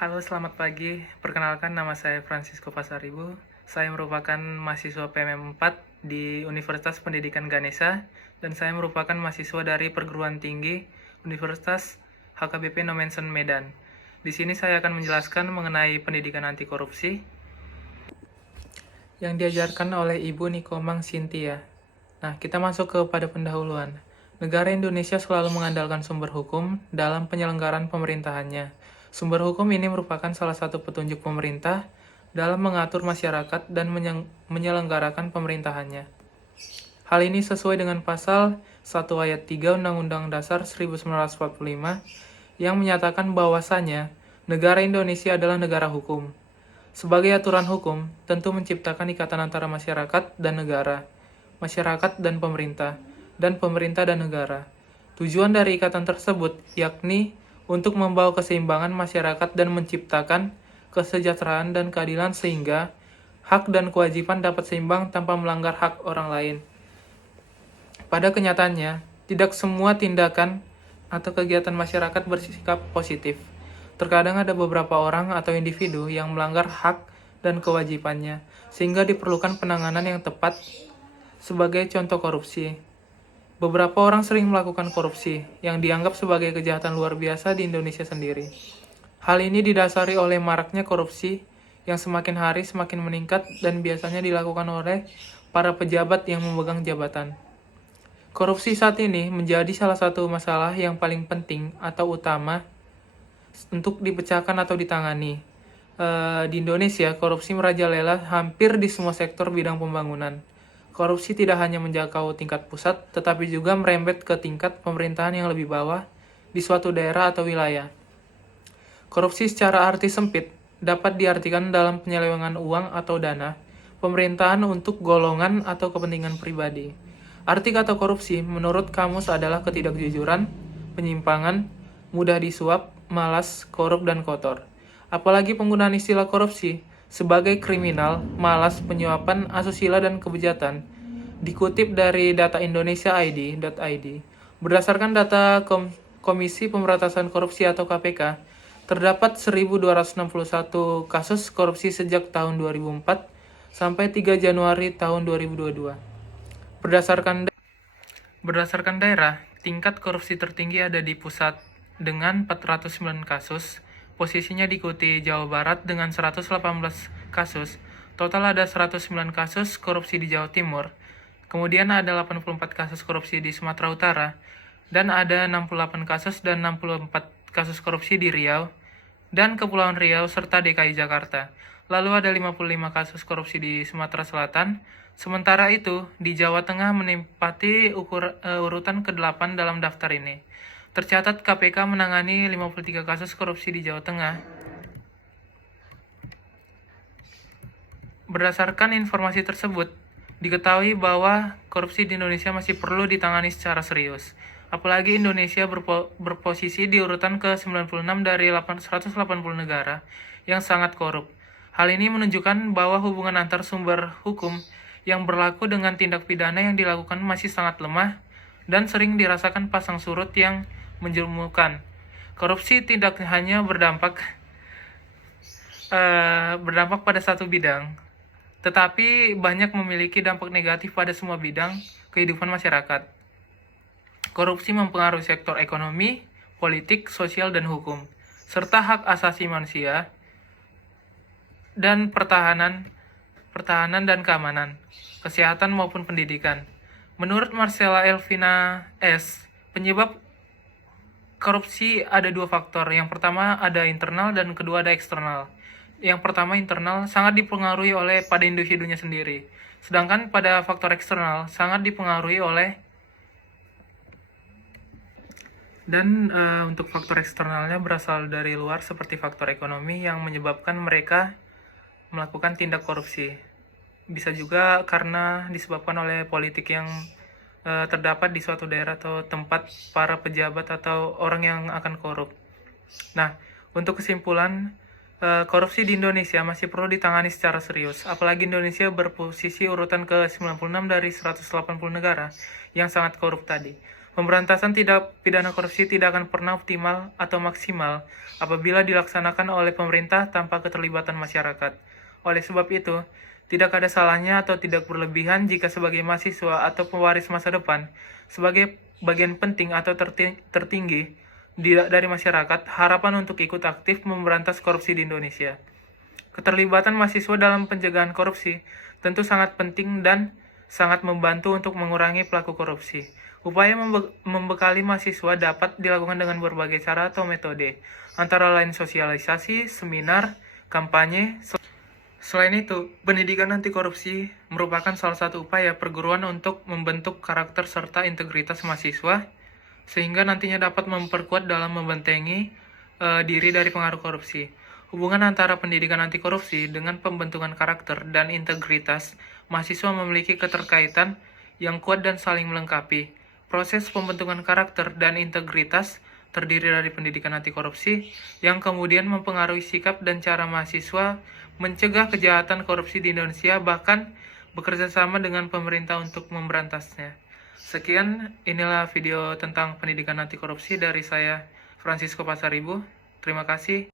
Halo, selamat pagi. Perkenalkan, nama saya Francisco Pasaribu. Saya merupakan mahasiswa PMM 4 di Universitas Pendidikan Ganesha, dan saya merupakan mahasiswa dari perguruan tinggi Universitas HKBP Nomensen Medan. Di sini saya akan menjelaskan mengenai pendidikan anti korupsi yang diajarkan oleh Ibu Nikomang Cynthia. Nah, kita masuk kepada pendahuluan. Negara Indonesia selalu mengandalkan sumber hukum dalam penyelenggaraan pemerintahannya. Sumber hukum ini merupakan salah satu petunjuk pemerintah dalam mengatur masyarakat dan menyelenggarakan pemerintahannya. Hal ini sesuai dengan pasal 1 ayat 3 Undang-Undang Dasar 1945 yang menyatakan bahwasanya negara Indonesia adalah negara hukum. Sebagai aturan hukum, tentu menciptakan ikatan antara masyarakat dan negara, masyarakat dan pemerintah dan negara. Tujuan dari ikatan tersebut yakni untuk membawa keseimbangan masyarakat dan menciptakan kesejahteraan dan keadilan sehingga hak dan kewajiban dapat seimbang tanpa melanggar hak orang lain. Pada kenyataannya, tidak semua tindakan atau kegiatan masyarakat bersikap positif. Terkadang ada beberapa orang atau individu yang melanggar hak dan kewajibannya, sehingga diperlukan penanganan yang tepat. Sebagai contoh korupsi, beberapa orang sering melakukan korupsi yang dianggap sebagai kejahatan luar biasa di Indonesia sendiri. Hal ini didasari oleh maraknya korupsi yang semakin hari semakin meningkat dan biasanya dilakukan oleh para pejabat yang memegang jabatan. Korupsi saat ini menjadi salah satu masalah yang paling penting atau utama untuk dipecahkan atau ditangani. Di Indonesia, korupsi merajalela hampir di semua sektor bidang pembangunan. Korupsi tidak hanya menjangkau tingkat pusat, tetapi juga merembet ke tingkat pemerintahan yang lebih bawah di suatu daerah atau wilayah. Korupsi secara arti sempit dapat diartikan dalam penyelewengan uang atau dana pemerintahan untuk golongan atau kepentingan pribadi. Arti kata korupsi menurut kamus adalah ketidakjujuran, penyimpangan, mudah disuap, malas, korup, dan kotor. Apalagi penggunaan istilah korupsi sebagai kriminal, malas, penyuapan, asusila, dan kebejatan dikutip dari data Indonesia.id. Berdasarkan data Komisi Pemberantasan Korupsi atau KPK, terdapat 1.261 kasus korupsi sejak tahun 2004 sampai 3 Januari tahun 2022. Berdasarkan daerah, tingkat korupsi tertinggi ada di pusat dengan 409 kasus, posisinya diikuti Jawa Barat dengan 118 kasus, total ada 109 kasus korupsi di Jawa Timur, kemudian ada 84 kasus korupsi di Sumatera Utara, dan ada 68 kasus dan 64 kasus korupsi di Riau dan Kepulauan Riau serta DKI Jakarta. Lalu ada 55 kasus korupsi di Sumatera Selatan. Sementara itu, di Jawa Tengah menempati urutan ke-8 dalam daftar ini. Tercatat KPK menangani 53 kasus korupsi di Jawa Tengah. Berdasarkan informasi tersebut, diketahui bahwa korupsi di Indonesia masih perlu ditangani secara serius. Apalagi Indonesia berposisi di urutan ke-96 dari 180 negara yang sangat korup. Hal ini menunjukkan bahwa hubungan antar sumber hukum yang berlaku dengan tindak pidana yang dilakukan masih sangat lemah dan sering dirasakan pasang surut yang menjemukan. Korupsi tidak hanya berdampak pada satu bidang, tetapi banyak memiliki dampak negatif pada semua bidang kehidupan masyarakat. Korupsi mempengaruhi sektor ekonomi, politik, sosial, dan hukum, serta hak asasi manusia dan pertahanan dan keamanan, kesehatan maupun pendidikan. Menurut Marcella Elvina S., penyebab korupsi ada dua faktor. Yang pertama ada internal dan kedua ada eksternal. Yang pertama internal sangat dipengaruhi oleh pada individunya sendiri. Sedangkan pada faktor eksternal sangat dipengaruhi oleh untuk faktor eksternalnya berasal dari luar seperti faktor ekonomi yang menyebabkan mereka melakukan tindak korupsi. Bisa juga karena disebabkan oleh politik yang terdapat di suatu daerah atau tempat para pejabat atau orang yang akan korup. Nah, untuk kesimpulan, korupsi di Indonesia masih perlu ditangani secara serius. Apalagi Indonesia berposisi urutan ke-96 dari 180 negara yang sangat korup tadi. Pemberantasan tindak pidana korupsi tidak akan pernah optimal atau maksimal apabila dilaksanakan oleh pemerintah tanpa keterlibatan masyarakat. Oleh sebab itu, tidak ada salahnya atau tidak berlebihan jika sebagai mahasiswa atau pewaris masa depan, sebagai bagian penting atau tertinggi dari masyarakat, harapan untuk ikut aktif memberantas korupsi di Indonesia. Keterlibatan mahasiswa dalam pencegahan korupsi tentu sangat penting dan sangat membantu untuk mengurangi pelaku korupsi. Upaya membekali mahasiswa dapat dilakukan dengan berbagai cara atau metode, antara lain sosialisasi, seminar, kampanye. Selain itu, pendidikan anti korupsi merupakan salah satu upaya perguruan untuk membentuk karakter serta integritas mahasiswa, sehingga nantinya dapat memperkuat dalam membentengi diri dari pengaruh korupsi. Hubungan antara pendidikan anti korupsi dengan pembentukan karakter dan integritas mahasiswa memiliki keterkaitan yang kuat dan saling melengkapi. Proses pembentukan karakter dan integritas terdiri dari pendidikan anti korupsi yang kemudian mempengaruhi sikap dan cara mahasiswa mencegah kejahatan korupsi di Indonesia, bahkan bekerja sama dengan pemerintah untuk memberantasnya. Sekian, inilah video tentang pendidikan anti korupsi dari saya, Francisco Pasaribu. Terima kasih.